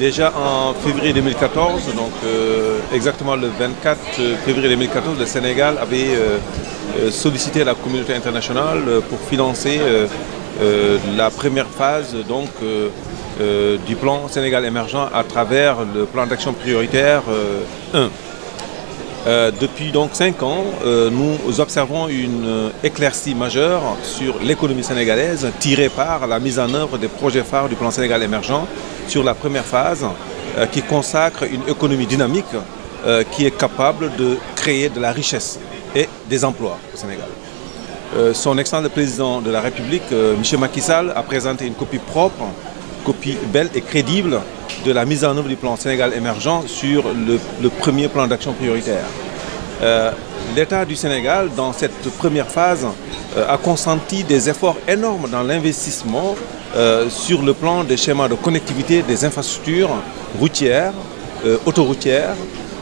Déjà en février 2014, donc exactement le 24 février 2014, le Sénégal avait sollicité la communauté internationale pour financer la première phase du plan Sénégal émergent à travers le plan d'action prioritaire 1. Depuis donc 5 ans, nous observons une éclaircie majeure sur l'économie sénégalaise tirée par la mise en œuvre des projets phares du plan Sénégal émergent sur la première phase qui consacre une économie dynamique qui est capable de créer de la richesse et des emplois au Sénégal. Son Excellence le Président de la République, M. Macky Sall, a présenté une copie propre, copie belle et crédible de la mise en œuvre du plan Sénégal émergent sur le premier plan d'action prioritaire. L'État du Sénégal, dans cette première phase, a consenti des efforts énormes dans l'investissement sur le plan des schémas de connectivité des infrastructures routières, autoroutières,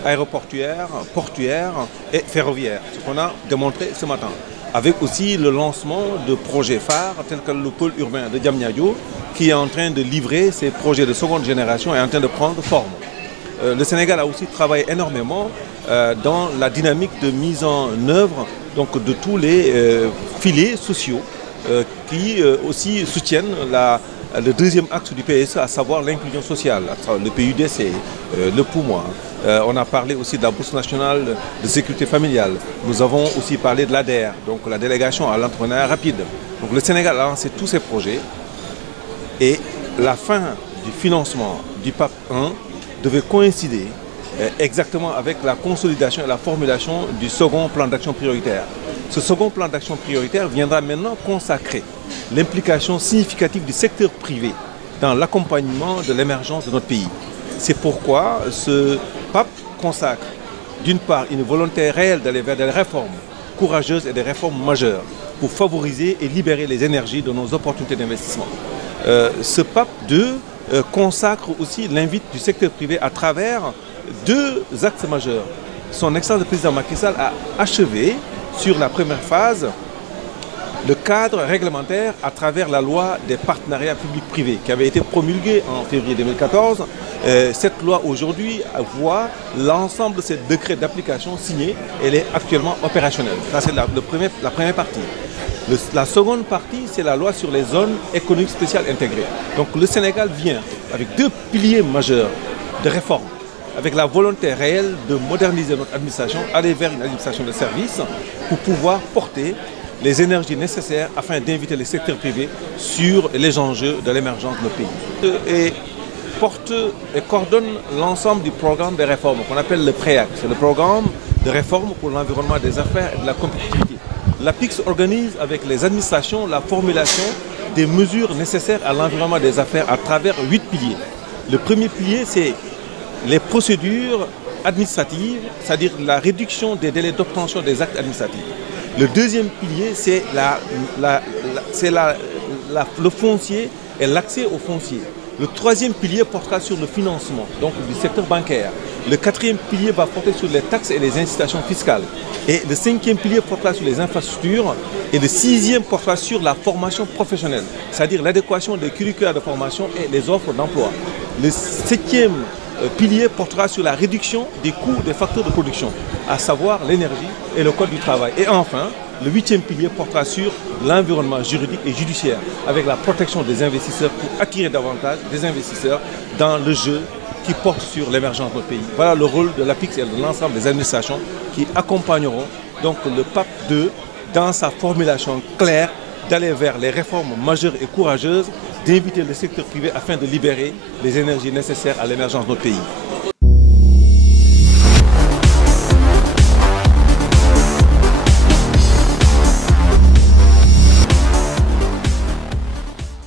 aéroportuaires, portuaires et ferroviaires, ce qu'on a démontré ce matin, avec aussi le lancement de projets phares tels que le pôle urbain de Diamniadio, qui est en train de livrer ses projets de seconde génération et en train de prendre forme. Le Sénégal a aussi travaillé énormément dans la dynamique de mise en œuvre donc, de tous les filets sociaux qui aussi soutiennent le deuxième axe du PSE, à savoir l'inclusion sociale, le PUDC, le POUMOA. On a parlé aussi de la Bourse nationale de sécurité familiale. Nous avons aussi parlé de l'ADER, donc la délégation à l'entrepreneuriat rapide. Donc le Sénégal a lancé tous ces projets et la fin du financement du PAP 1 devait coïncider exactement avec la consolidation et la formulation du second plan d'action prioritaire. Ce second plan d'action prioritaire viendra maintenant consacrer l'implication significative du secteur privé dans l'accompagnement de l'émergence de notre pays. C'est pourquoi ce PAP consacre d'une part une volonté réelle d'aller vers des réformes courageuses et des réformes majeures pour favoriser et libérer les énergies de nos opportunités d'investissement. Ce PAP 2 consacre aussi l'invite du secteur privé à travers deux axes majeurs. Son Excellence le Président Macky Sall a achevé sur la première phase le cadre réglementaire à travers la loi des partenariats publics-privés qui avait été promulguée en février 2014. Cette loi aujourd'hui voit l'ensemble de ces décrets d'application signés. Elle est actuellement opérationnelle. Ça c'est la première partie. La seconde partie, c'est la loi sur les zones économiques spéciales intégrées. Donc le Sénégal vient avec deux piliers majeurs de réforme, avec la volonté réelle de moderniser notre administration, aller vers une administration de services pour pouvoir porter les énergies nécessaires afin d'inviter les secteurs privés sur les enjeux de l'émergence de nos pays. Et porte et coordonne l'ensemble du programme de réformes qu'on appelle le PREAC. C'est le programme de réforme pour l'environnement des affaires et de la compétitivité. L'APIX organise avec les administrations la formulation des mesures nécessaires à l'environnement des affaires à travers 8 piliers. Le premier pilier, c'est les procédures administratives, c'est-à-dire la réduction des délais d'obtention des actes administratifs. Le deuxième pilier, c'est le foncier et l'accès au foncier. Le troisième pilier portera sur le financement, donc du secteur bancaire. Le quatrième pilier va porter sur les taxes et les incitations fiscales. Et le cinquième pilier portera sur les infrastructures. Et le sixième portera sur la formation professionnelle, c'est-à-dire l'adéquation des curricula de formation et les offres d'emploi. Le septième pilier portera sur la réduction des coûts des facteurs de production, à savoir l'énergie et le code du travail. Et enfin, le huitième pilier portera sur l'environnement juridique et judiciaire, avec la protection des investisseurs pour attirer davantage des investisseurs dans le jeu qui porte sur l'émergence de notre pays. Voilà le rôle de l'APIX et de l'ensemble des administrations qui accompagneront donc le PAP 2 dans sa formulation claire d'aller vers les réformes majeures et courageuses, d'inviter le secteur privé afin de libérer les énergies nécessaires à l'émergence de notre pays.